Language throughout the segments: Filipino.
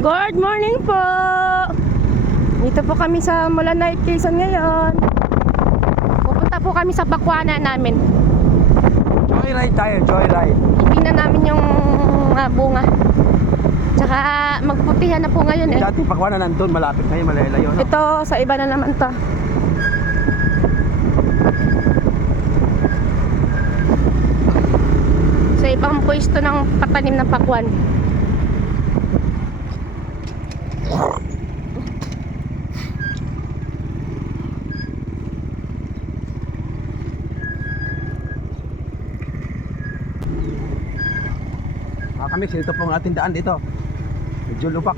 Good morning po! Dito po kami sa Mulanay, Quezon ngayon. Pupunta po kami sa bakwanan namin. Joyride tayo, joyride. Tingnan namin yung bunga. Tsaka magputihan na po ngayon eh. Dating pakwanan nandun, malapit na yun, malalayo. No? Ito, sa iba na naman to. Sa ibang pwesto ng patanim ng pakwan. Kami, ito po ang ating daan dito. Medyo lupak.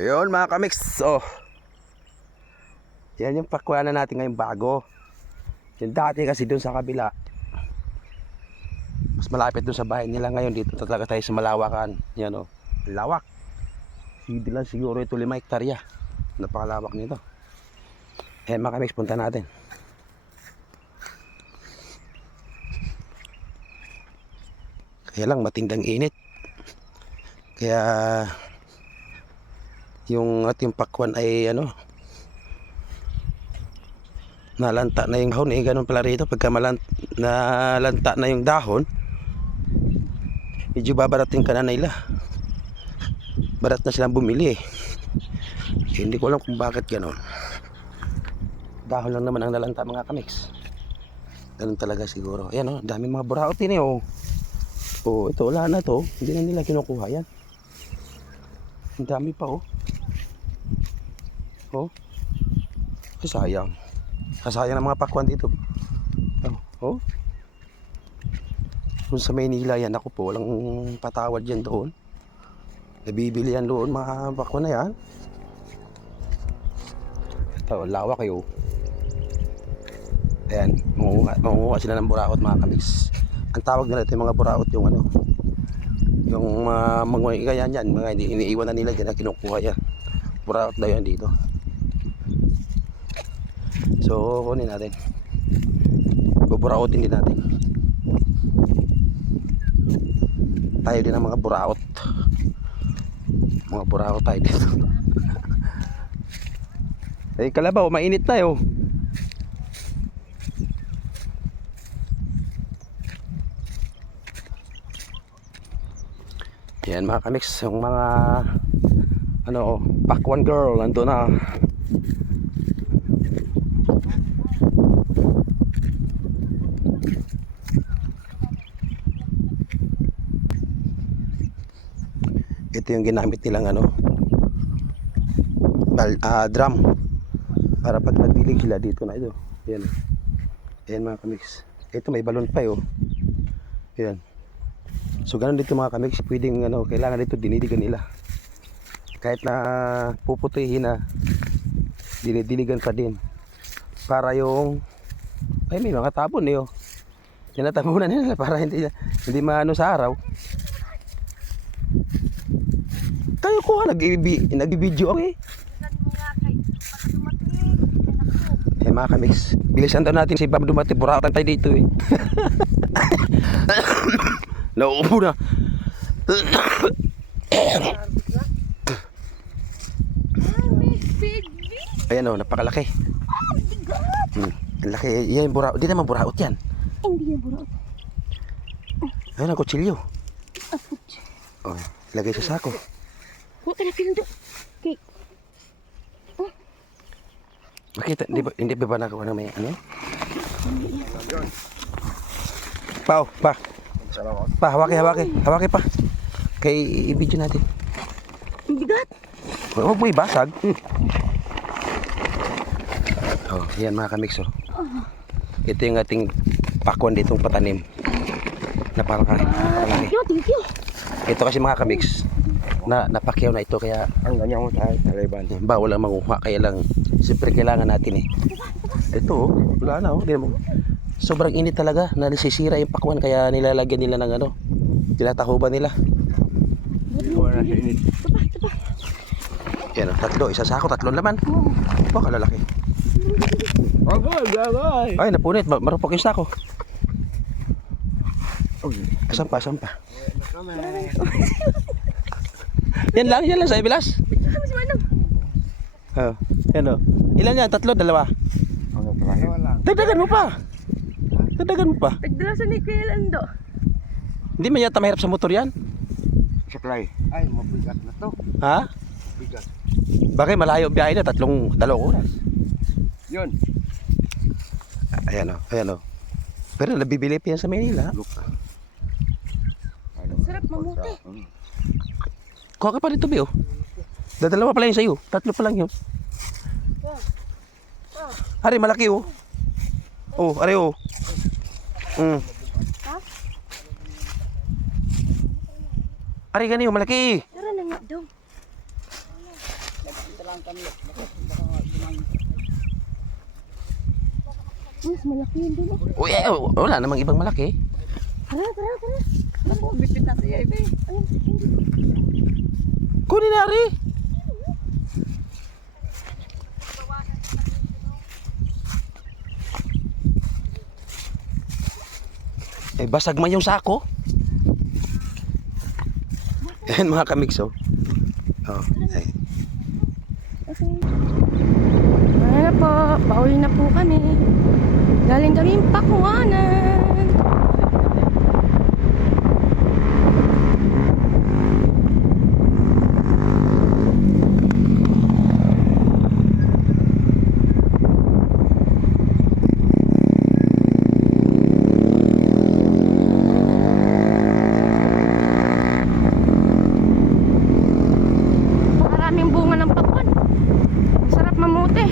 Ayun mga kamix. Oh. Yan yung pakwanan natin ngayong bago. Yung dati kasi dun sa kabila. Mas malapit dun sa bahay nila ngayon. Dito talaga tayo sa Malawakan. Yan o, lawak. Hindi lang siguro ito 5 hektarya. Napakalawak nito. Eh mga kamix, punta natin. Kaya lang matindang init. Kaya yung ating pakwan ay ano, nalanta na yung dahon eh. Ganun pala rito. Pagka nalanta na yung dahon, medyo babarating ka na nila. Barat na silang bumili eh. Hindi ko alam kung bakit ganun. Dahon lang naman ang nalanta mga kamix. Ganun talaga siguro. Ayan o, dami mga buraot din eh oh. Oh, ito wala na to. Hindi na nila kinukuha yan. Ang dami pa oh. Oh. Sayang. Kasayang ng mga pakwan dito. Oh. Kung sa Maynila yan, ako po, walang patawad yan doon. Nabibili yan doon, mga pakwan na yan. Ito, lawak kayo. Ayan, mangunguha sila ng buraot mga kamis. Ang tawag nila ito yung mga buraot, yung ano, yung mga ganyan yan, mga iniiwan na nila dyan na kinukuha yan. Buraot daw yan dito. So, kunin natin. Buburautin din natin. Tayo din ang mga buraot. Mga buraot tayo dito. Eh, kalabaw, mainit na yun. Yan mga kamix, yung mga ano, pakwan girl, nandun na. Ito yung ginamit nilang ano, drum para pag nagdilig sila dito na ito. Yan. Yan mga kamix. Ito may balon pa yun. Yan. So ganun dito mga kamix, pwedeng ano, kailangan dito dinidigan nila. Kahit na puputihin na, dinidiligan pa din. Para yung, ay may mga tabon eh oh. Tinatabunan nila para hindi maano sa araw. Tayo ko nag-video okay. Eh mga kamix, bilisan daw natin si Bob dumati, buratan tayo dito eh. Nauupo na. Ayan o, napakalaki. Ang laki, yan yung buraot. Hindi naman buraot yan. Hindi yan buraot. Ayan ang kutsilyo. Oh, ilagay sa sako. Huwag ka na pinundo. Okay. Makita, hindi ba nakakuha na may ano? Pa, hawaki pa. Kay i-video natin. Ang bigat. Huwag mo ibasag. Oh, yan mga kamix oh. Ito yung ating pakwan ditong patanim. Napakalaki. Thank you. Ito kasi mga kamix, napakyaw na ito kaya ang ganyan mo tayo taliban. Bawal ang manguha, kaya lang siyempre kailangan natin eh. Ito oh, wala na oh. Sobrang init talaga, nasisira yung pakwan kaya nilalagyan nila ng ano, Tinatahuban nila. Yan, tatlo. Isa sa ako, tatlong laman. Baka lalaki. Ay, napunit. Marupok yung sako. Sampa. Yan lang sa ibilas. Oh, yan o. Ilan yan? Tatlo, dalawa. Dagdagan mo pa. Pagdala ni Kuya Lando. Hindi man yata mahirap sa motor yan. Saklay. Ay, mabigat na to. Ha? Bigat. Bakit malayo ang biyahe na? Dalawang oras. Yun. Ayan o. Pero nabibili pa yan sa Manila. Sarap mamuti. Kuha ka pa dito, Bio. Dadalawa pala yun sa'yo. Tatlo pa lang yun. Ari, malaki oh. Oh, ari oh. Ari gani oh, malaki. Tara na nga daw. Mas malaki yun doon. Uy, wala namang ibang malaki. Tara. Ako, bipit natin yan, ibe. Kunin na, Ari. Basag man yung sako. Ayan mga kamix oh. Ay. Ayan na po, pauwi na po kami. Galing kami Pakuanan. Maraming bunga ng pakwan. Masarap mamuti.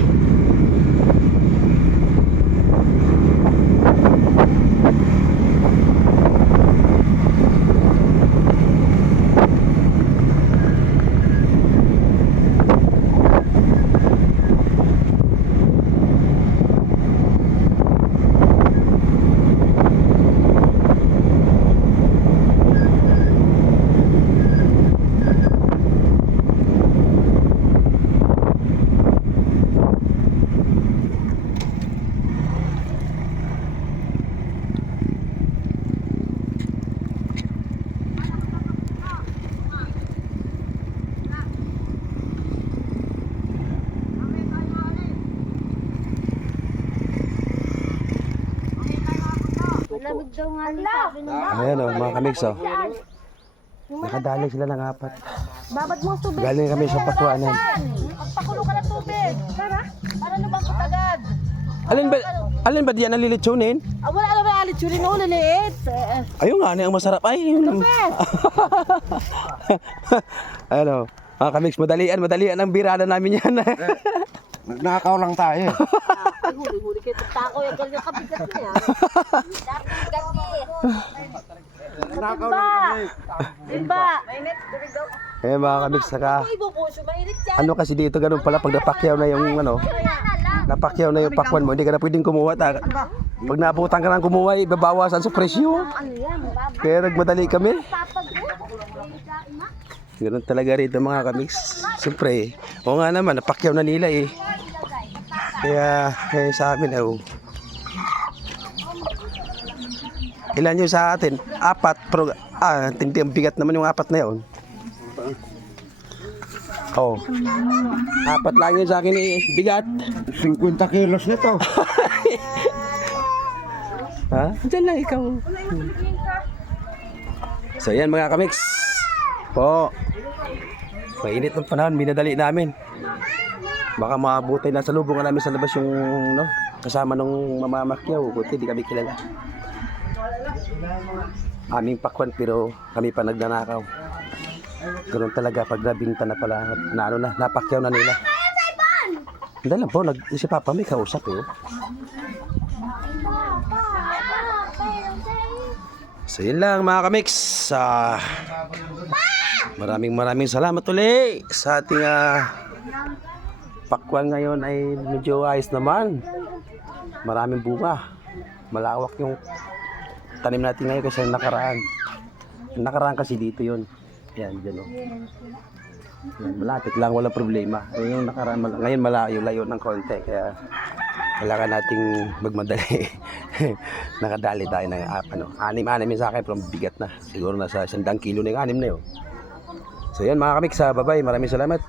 Malamig daw nga ni sabi nung Ayan oh, mga kamix oh. Nakadali sila ng 4. babad mo tubig. Galing kami sa Pakuanan. Pagpakulo ka ng tubig. Para? Para lumangkot agad. Alin ba diyan nalilitsunin? Wala naman aliturin o liliit. Ayun nga, ang masarap ay. Yun. Ayan oh. Mga kamix, madalian ang birada namin yan. Nagnakaw lang tayo. Huli-huli kayo. Tako yung ganyan kabigat niya. Nagnakaw lang kami. Timba. Mainit. Tubig daw. Eh mga kamix, saka Ibo po, mainit yan. ano kasi dito ganun pala pag napakyaw na yung ano, napakyaw na yung pakwan mo, hindi ka na pwedeng kumuha. Pag nabutan ka ng kumuha, ibabawasan sa presyo. Ano yan? Kaya nagmadali kami. Papag mo. Ganun talaga rito mga kamix. Siyempre, o nga naman, napakyaw na nila eh. Kaya sa amin, ilan yung sa atin? 4, pero tindi ang bigat naman yung 4 na yun. Oh. 4 lang yun sa akin eh, bigat. 50 kilos nito. Ha? Diyan lang ikaw. So yan mga kamix. Po. Mainit ng panahon, binadali namin. Baka maabutin na sa lubungan namin sa labas yung no, kasama nung mamamakyaw. Buti di kami kilala. Aming pakwan pero kami pa nagnanakaw. Ganun talaga pag nabinta na pala na ano na, napakyaw na nila. Hindi lang po, si Papa may kausap eh. So yun lang mga kamix. Maraming salamat ulit sa ating pakwan ngayon ay medyo ayos naman. Maraming bunga. Malawak yung tanim natin ngayon kasi nakaraan. Nakaraan kasi dito yun. Yan, dyan o. Yan, malapit lang, walang problema. Yung nakaraan, ngayon malayo-layo ng konti. Kaya kailangan nating magmadali. Nakadali tayo ng anim sa akin, pero bigat na. Siguro nasa 100 kilo na yung anim na yun. So yan mga kamik, sa bye-bye. Maraming salamat.